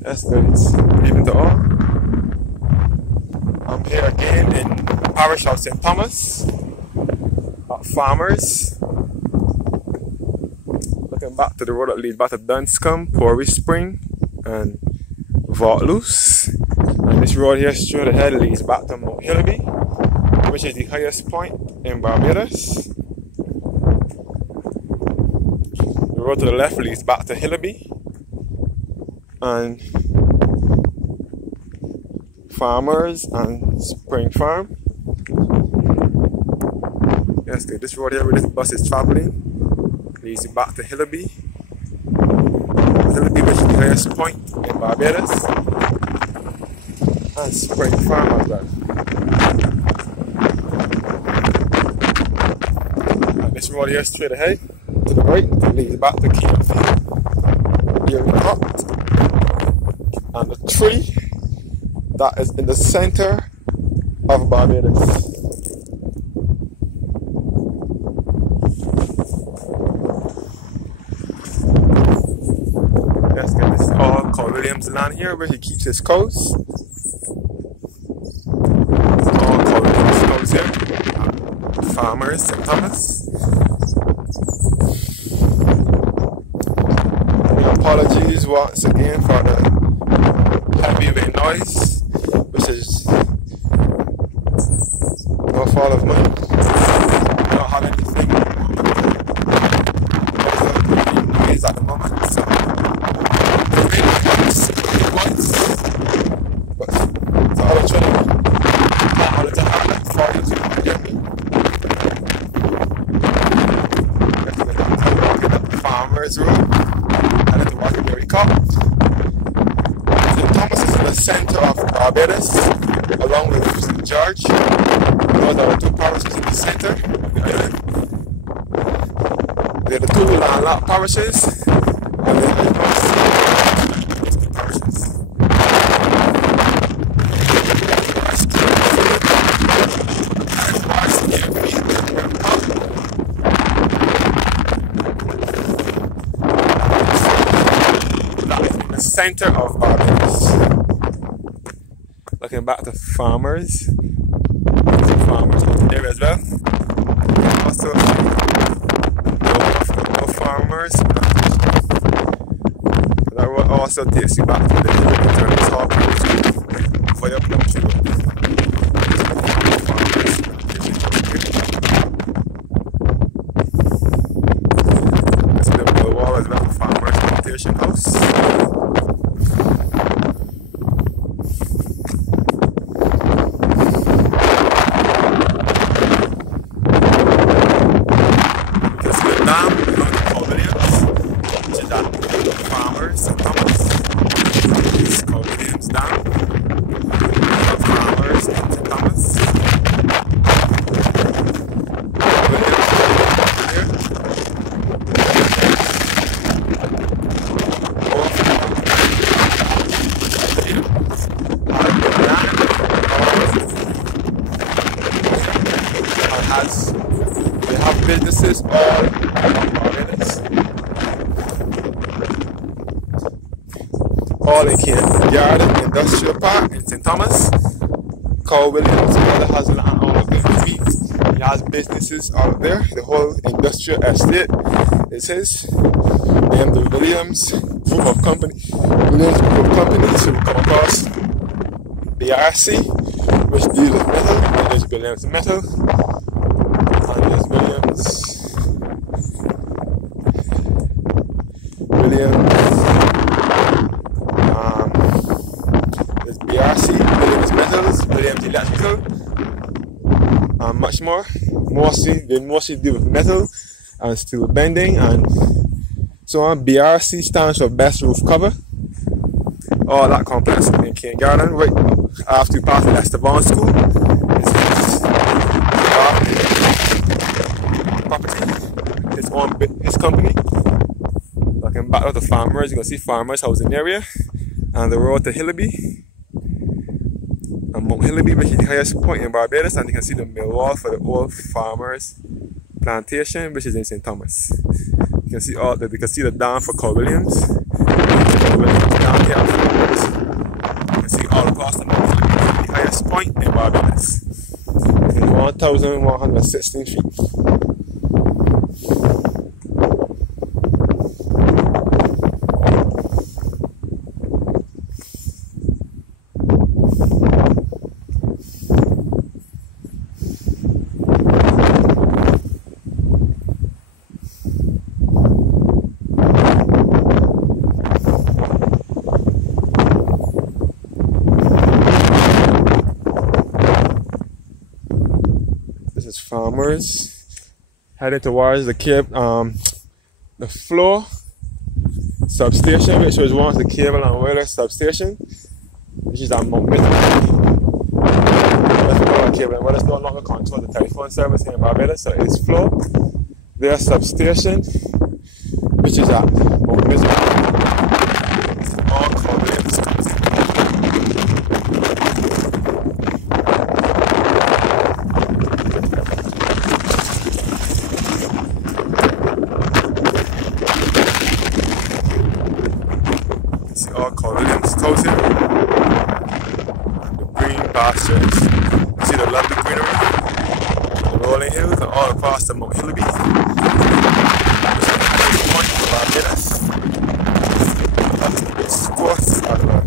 That's good. Even to all. I'm here again in the parish of St. Thomas at Farmers. Looking back to the road that leads back to Dunscombe, Porry Spring, and Vaughtloose. And this road here straight ahead leads back to Mount Hillaby, which is the highest point in Barbados. The road to the left leads back to Hillaby and Farmers and Spring Farm. Yes, good. This road here where this bus is traveling leads back to Hillaby. Hillaby, which is the highest point in Barbados, and Spring Farm as well. And this road here straight ahead to the right leads back to Kingfield. Here in the hut, and the tree that is in the center of Barbados. Yes, guys, this is all Carl Williams' land here where he keeps his cows. It's all Carl Williams' cows here. Farmers, St. Thomas. Apologies once again for the heavy wind noise, which is no fault of mine. I don't have anything noise at the moment, so the wind noise once, but so I was trying to for you to hear me. Let's get walking up the Farmers Road. St. Thomas is in the center of Barbados, along with St. George. Those are the two parishes in the center. They're the two landlocked parishes, and then the parishes. Center of Barbados. Looking back to Farmers. Some farmers over there as well. Also, no farmers. That road also takes you back to the Terminus Hall for your country road. That's the wall as well, Farmers Plantation House. St. Thomas. It's called Williams Dam. Farmers in St. Thomas. Williams here. They have businesses all in Garden Industrial Park in St. Thomas. Carl Williams' brother has land all of them. He has businesses out there. The whole industrial estate is his. And the Williams group of companies. Williams group of companies. So we come across BRC, which deals with metal. And there's Williams Metal. And there's BRC, Williams Metals, Williams Electrical, and much more. They mostly deal with metal and steel bending and so on. BRC stands for Best Roof Cover. All that complex in Kindergarten, right after you pass the Esteban School. This is property, his company. Looking back at the Farmers, you can see Farmers housing area, and the road to Hillaby. And Mount Hillaby, which is the highest point in Barbados, and you can see the mill wall for the old Farmers Plantation, which is in St. Thomas. You can see the dam for Carl Williams. 1,116 feet. This is farmers heading towards the cable, the floor substation, which was once the cable and wireless substation, which is at Mount Misery. Cable and wireless no longer control the telephone service here in Barbados, so it's floor. Their substation, which is at Mount Misery. It's all coordinates. See all coordinates coast here. The green pastures. You see the lovely greenery, the rolling hills, and all across the Mount Hillaby. This is the first point of Barbados. That's the big squash out of it.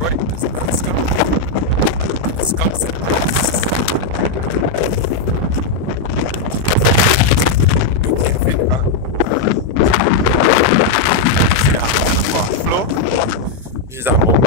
Right, there's a good skunk. Skunks in the place. You can't figure it out. See that on the floor? These are more.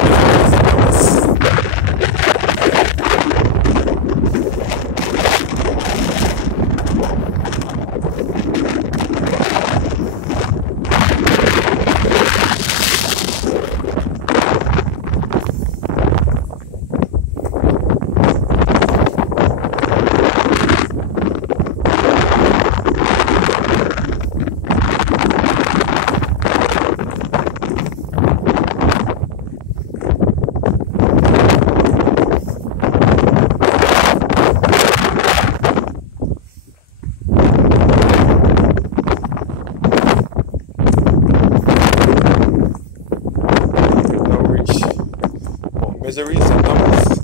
Misery, St. Thomas.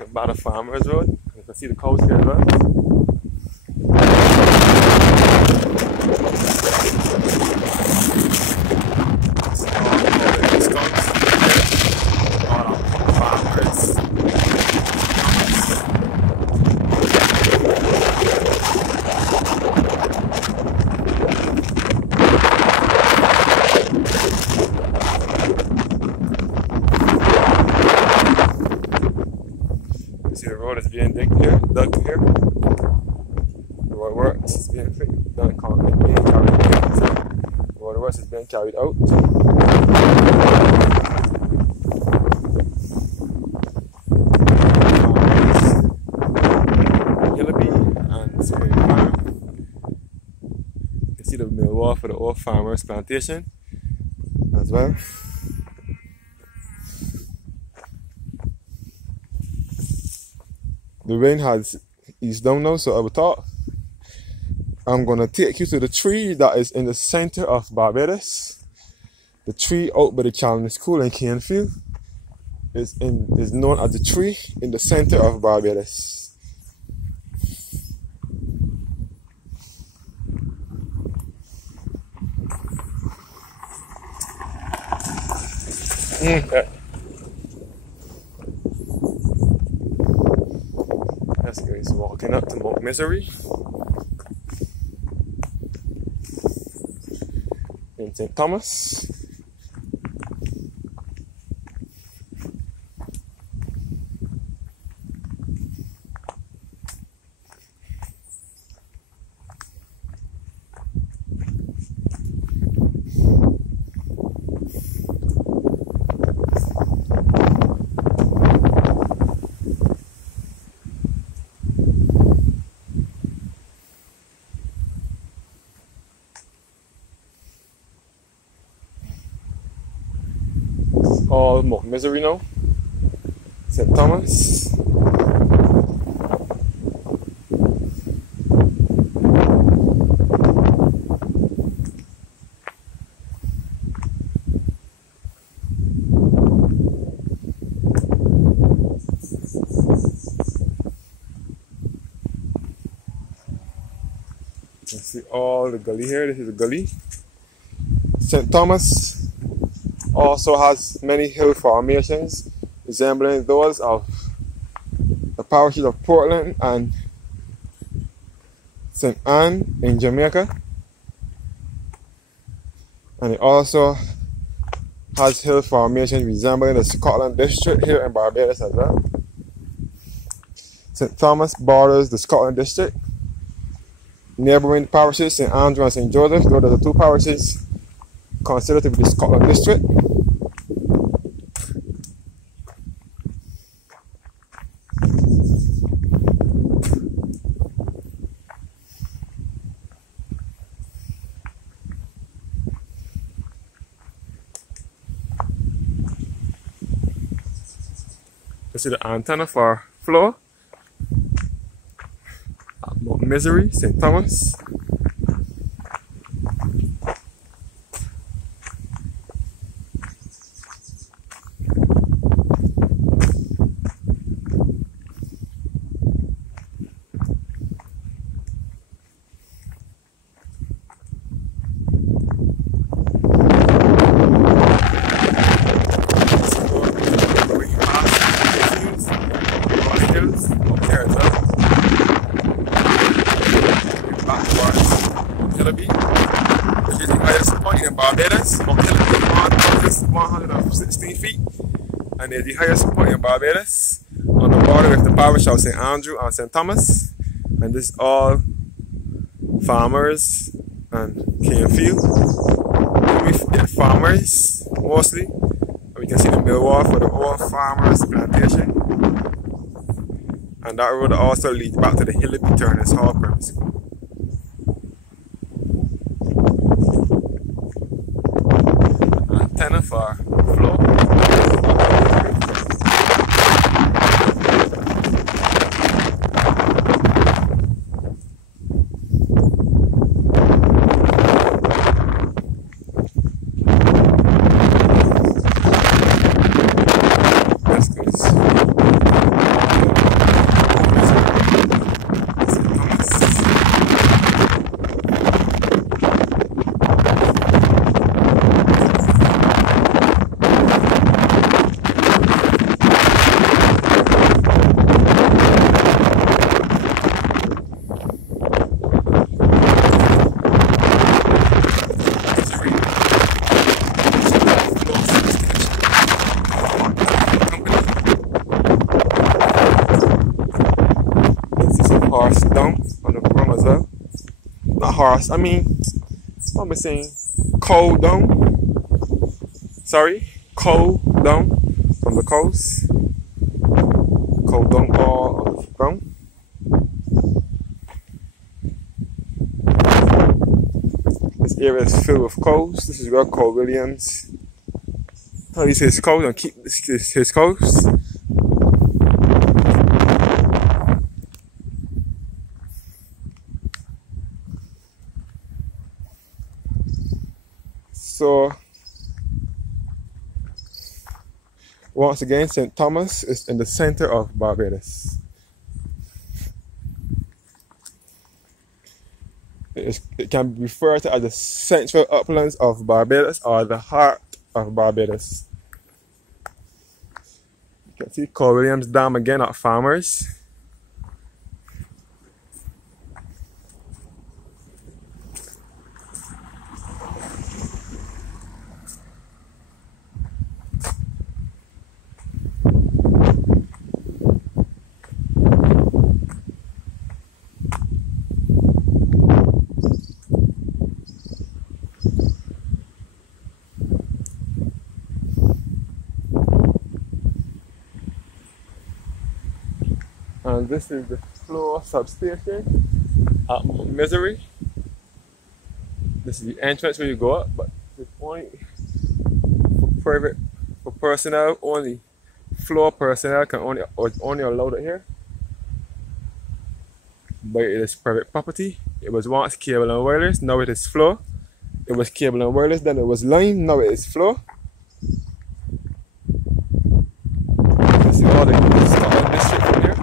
About a farmer's road. You can see the coast here as well. See the road is being dug here. The road works is being done, being carried out. The road works is being carried out. Hillaby and Spring Farm. You can see the mill wall for the old farmers plantation as well. The rain has eased down now, so I thought I'm gonna take you to the tree that is in the center of Barbados. The tree out by the Chalmers School in Cairnfield is known as the tree in the center of Barbados. This guy is walking up to Mount Misery in St. Thomas. All Mount Misery now, St. Thomas. See all the gully here. This is the gully. St. Thomas also has many hill formations resembling those of the parishes of Portland and St. Anne in Jamaica. And it also has hill formations resembling the Scotland district here in Barbados as well. St. Thomas borders the Scotland district. Neighbouring parishes, St. Andrew and St. Joseph, those are the two parishes considered to be the Scotland district. This is the antenna for flow at Mount Misery, St. Thomas. Which is the highest point in Barbados. Mount Hillaby is 116 feet, and is the highest point in Barbados on the border with the parish of St. Andrew and St. Thomas. And this is all farmers and cane field. We get farmers mostly. And we can see the mill wall for the old farmers plantation. And that road also leads back to the Hillaby Turners Hall Primary School. Antenna for flow. Horse down on the bottom as well. Not horse, I mean, what am I saying? Cow down. Sorry, cow down from the coast. Cow down all on the ground. This area is filled with cows. This is where Cole Williams, how he says cows and keep his cows. So, once again, St. Thomas is in the center of Barbados. It can be referred to as the central uplands of Barbados or the heart of Barbados. You can see Cole Williams Dam again at Farmers. And this is the floor substation at Mount Misery. This is the entrance where you go up, but it's only for personnel only. Floor personnel can only allowed it here. But it is private property. It was once cable and wireless, now it is floor. It was cable and wireless, then it was line, now it is floor. You see all the Scotland district from here.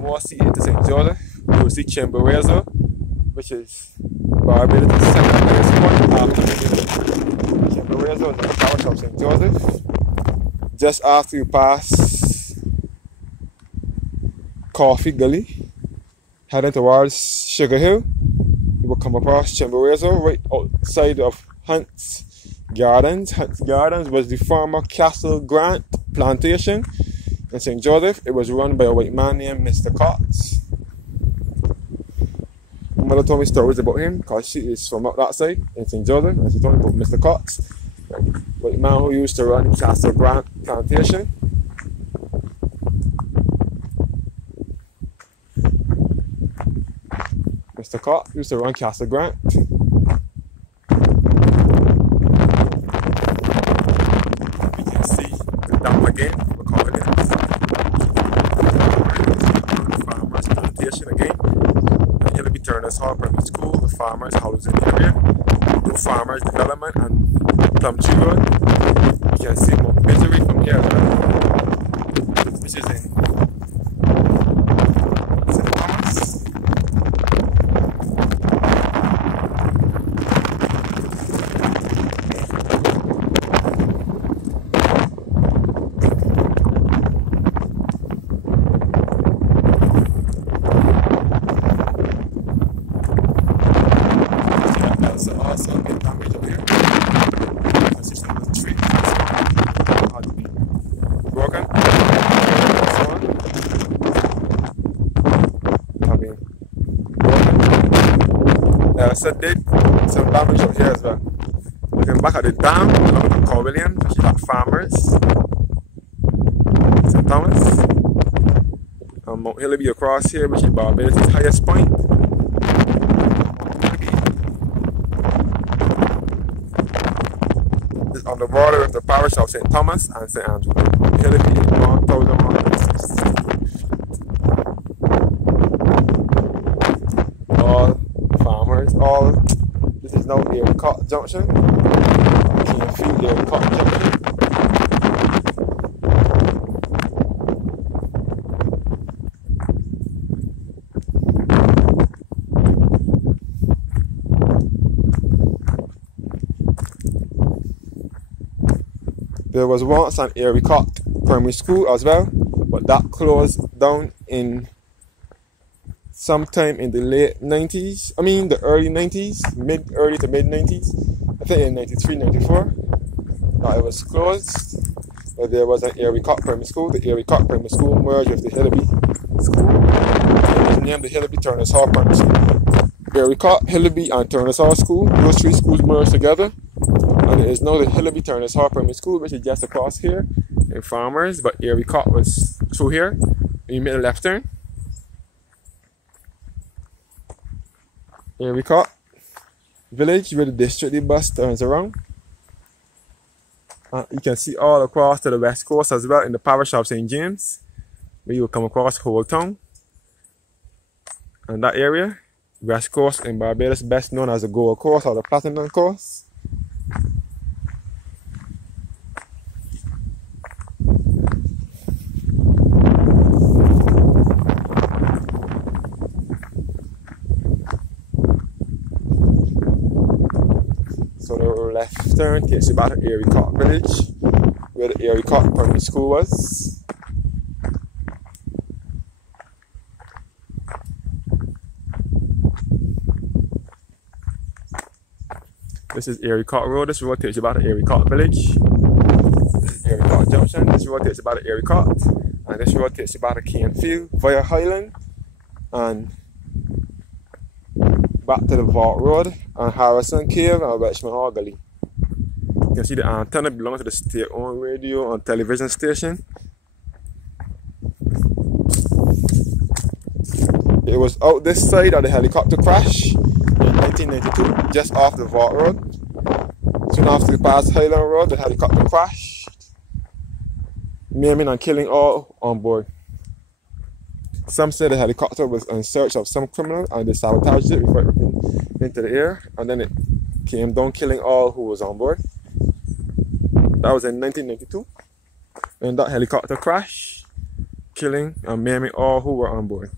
More see into St. Joseph, you will see Chimborazo, which is Barbados' second highest point after Kimberley on the parish of St. Joseph. Just after you pass Coffee Gully, heading towards Sugar Hill, you will come across Chimborazo right outside of Hunt's Gardens. Hunt's Gardens was the former Castle Grant plantation in St. Joseph. It was run by a white man named Mr. Cox. My mother told me stories about him because she is from up that side in St. Joseph, and she told me about Mr. Cox, a white man who used to run Castle Grant plantation. Mr. Cox used to run Castle Grant. You can see the dam again, we call it Farmers Plantation again. It'll be Turner's Hall Primary School, the farmers' housing area, the farmers' development, and Plum Tree Road. You can see Mount Misery from here, which is in St. Thomas. Also get damage up here. I see some of the trees had to be broken. So on. I mean, broken. So did some damage up here as well. Looking back at the dam, along with Cor Williams, which is at Farmers, St. Thomas. And Mount Hillaby across here, which is Barbados' highest point. On the border of the parish of St. Thomas and St. Andrew. Hillaby is 1,160. All farmers, this is now Aircott Junction. You can feel Aircott Junction. There was once an Aircott Primary School as well, but that closed down in sometime in the late 90s. I mean the early 90s, early to mid 90s. I think in 93, 94. It was closed, but there was an Aircott Primary School. The Aircott Primary School merged with the Hillaby School. It was named the Hillaby Turner's Hall Primary School. Aircott, Hillaby, and Turner's Hall School. Those three schools merged together. And it is now the Hillaby Turner's Hall Primary School, which is just across here in Farmers, but Aircott was through here. And you made a left turn. Aircott village where the district bus turns around. You can see all across to the west coast as well in the parish of St. James, where you will come across Whole Town. And that area, west coast in Barbados, best known as the Gold Coast or the Platinum Coast. So the left turn takes you back to Aircott village, where the Aircott Primary School was. This is Aircott Road. This road takes you back to Aircott village. This is Aircott Junction. This road takes you back to Aircott. And this road takes you back to Canefield via Highland and back to the Vault Road and Harrison Cave and Richmond Hall Gully. You can see the antenna belongs to the state-owned radio and television station. It was out this side of the helicopter crash in 1992, just off the Vault Road. Soon after we passed Highland Road, the helicopter crashed, maiming and killing all on board. Some say the helicopter was in search of some criminal and they sabotaged it before it went into the air, and then it came down killing all who was on board. That was in 1992, and that helicopter crash, killing and maiming all who were on board.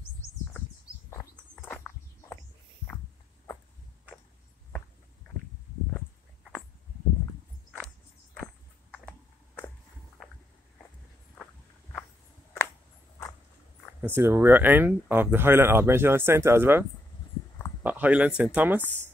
can see the rear end of the Highland Arbenton Center as well, at Highland St. Thomas.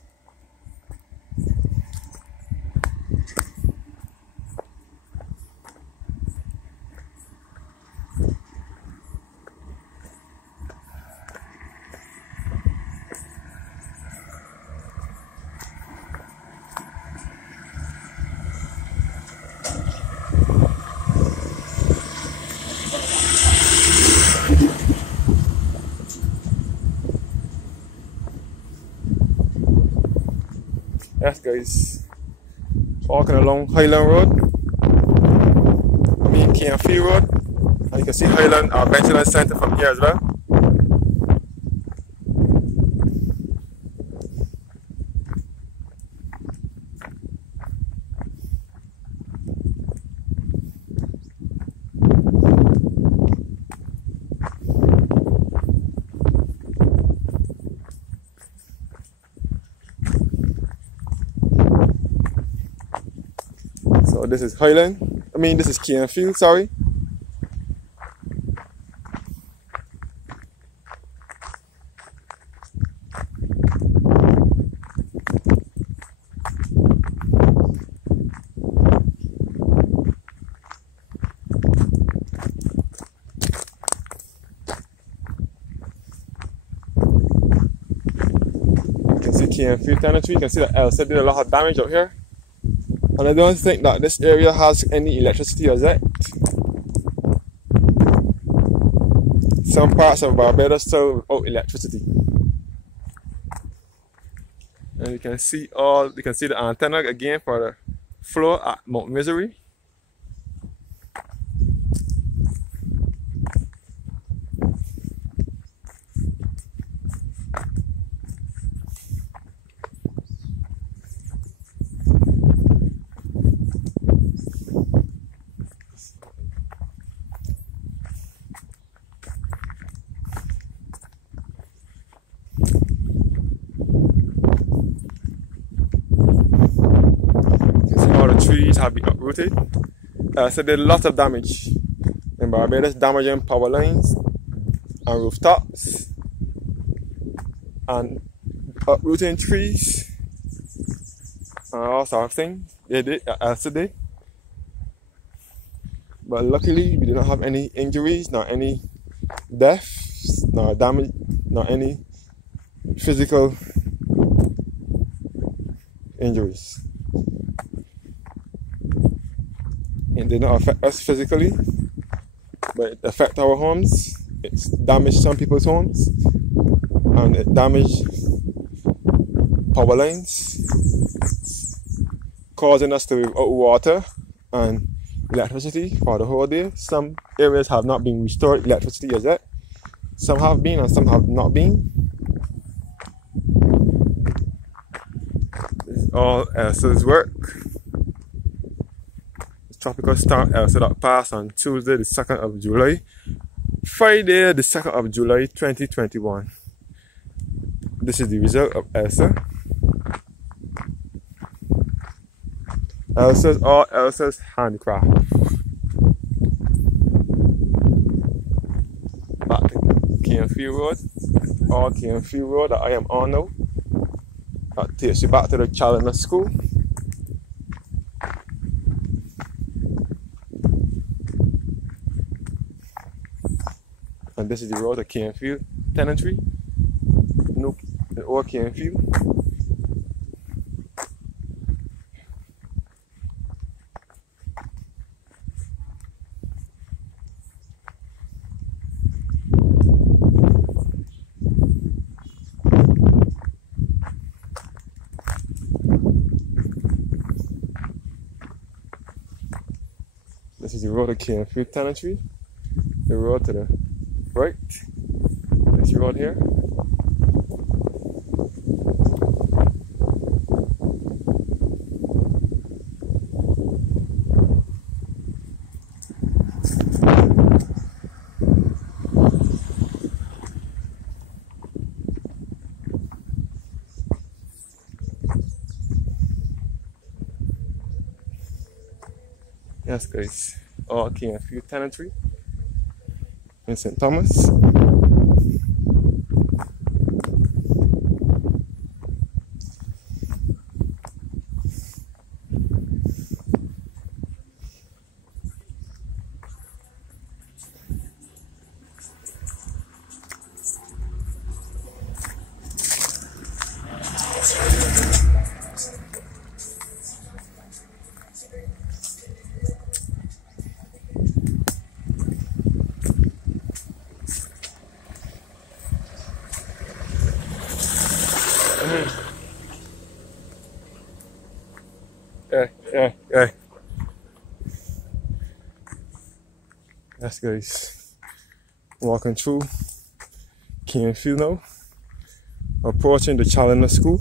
Yes guys, walking along Highland Road, Canfield Road, and you can see Highland Arbenton Center from here as well. So this is Highland, this is Canfield, sorry. You can see Canfield Tenantry, you can see that Elsa did a lot of damage out here. And I don't think that this area has any electricity as yet. Some parts of Barbados still without electricity. And you can see the antenna again for the floor at Mount Misery. Trees have been uprooted. So there's lots of damage in Barbados, damaging power lines and rooftops and uprooting trees and all sorts of things. They did yesterday, but luckily we did not have any injuries, nor any deaths, nor damage, nor any physical injuries. It did not affect us physically, but it affected our homes. It's damaged some people's homes, and it damaged power lines, causing us to be without water and electricity for the whole day. Some areas have not been restored electricity as yet. Some have been and some have not been. This is all Elsa's work. Tropical storm Elsa that passed on Tuesday the 2nd of July. Friday the 2nd of July 2021. This is the result of Elsa. All Elsa's handicraft. Back to Canfield Road. All Canfield Road that I am on now. That takes you back to the Challenger School. And this is the road to Canfield Tenantry. Nope, the old Canfield. This is the road to Canfield Tenantry. The road to the right, this road here. Yes guys, all Canfield Tenantry. in St. Thomas. Yeah. Yes, guys. Walking through Keenfield now. Approaching the Challenger School.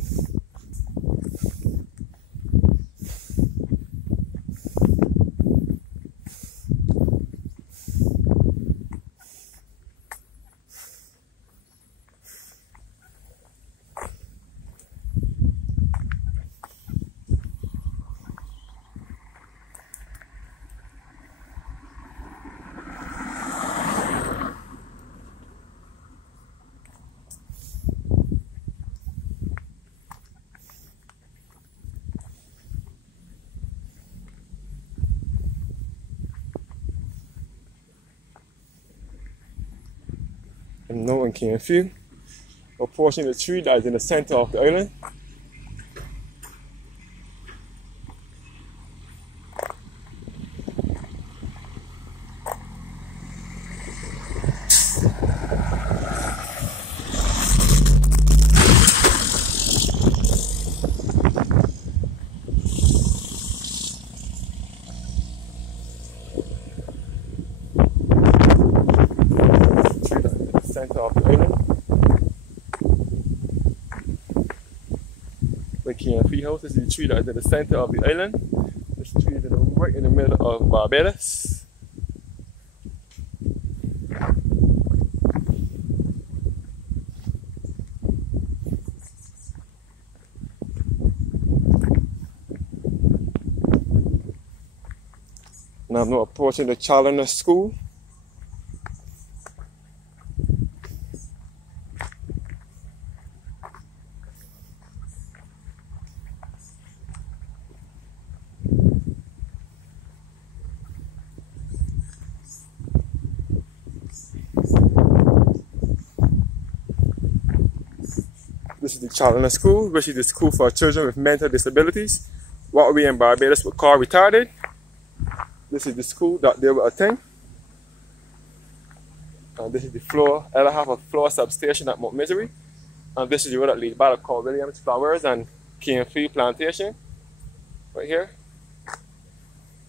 And now in Keenfield, approaching the tree that is in the center of the island. Center of the island. The Keenfield house. This is the tree that is in the center of the island. This tree is right in the middle of Barbados. And I'm now approaching the Challenger School. This is the Challenger School, which is the school for children with mental disabilities, what we in Barbados would call retarded. This is the school that they will attend. And this is the floor, other half of floor substation at Mount Misery. And this is the road that leads by the Call Williams Flowers and Keenfield Plantation, right here.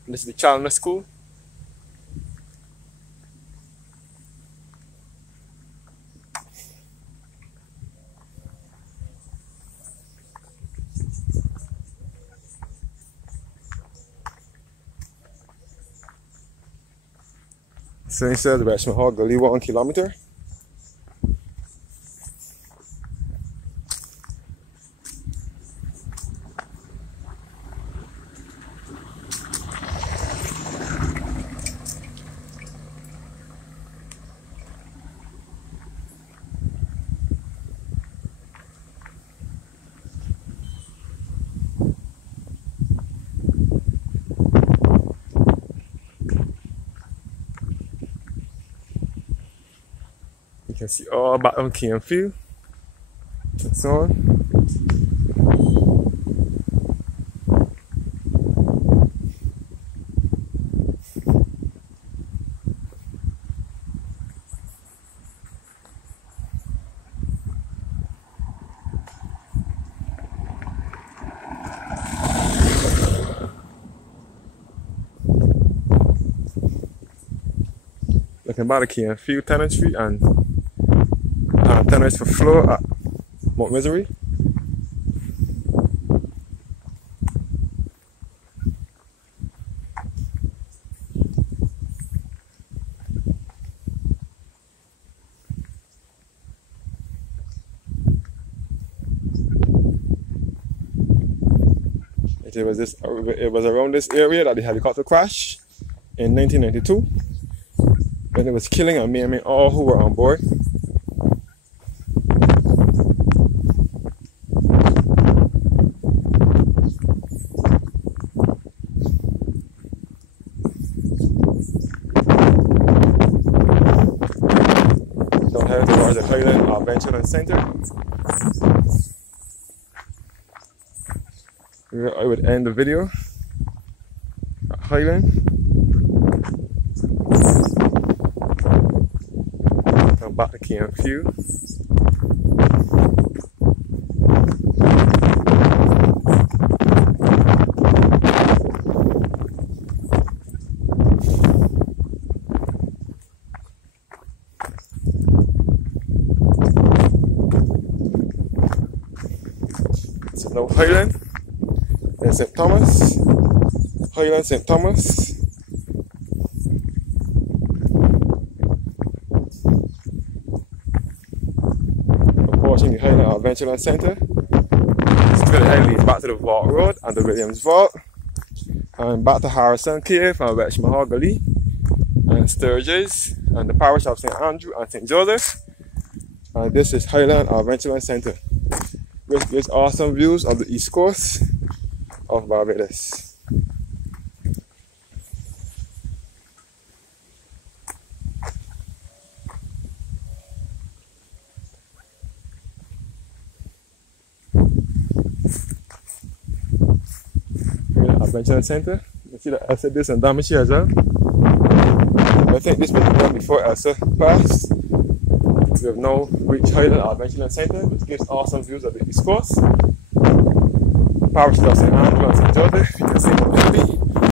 And this is the Challenger School. So inside the Richmond Hall, go 1 kilometer. You can see all about on Keenfield and so on. Looking about the Keenfield tenantry and tenants for floor at Mount Misery. It was around this area that the helicopter crashed in 1992. and it was killing and maiming all who were on board. So headed towards the Highland Adventure Center. I would end the video at Highland. Come back to Camp Few. So now Highland and St. Thomas. Highland, St. Thomas. Approaching the Highland Adventure Center. Straight ahead leads back to the Vault Road and the Williams Vault. And back to Harrison Cave and West Mahogany and Sturgis and the parish of St. Andrew and St. Joseph. And this is Highland Adventure Center, which gives awesome views of the east coast of Barbados. Adventure Center. You see that Elsa did some damage here as well. I think this was done before Elsa passed. We have now reached Highland Adventure Center, which gives awesome views of the east coast. Parish of St. Andrew and St. Joseph, you can see it clearly.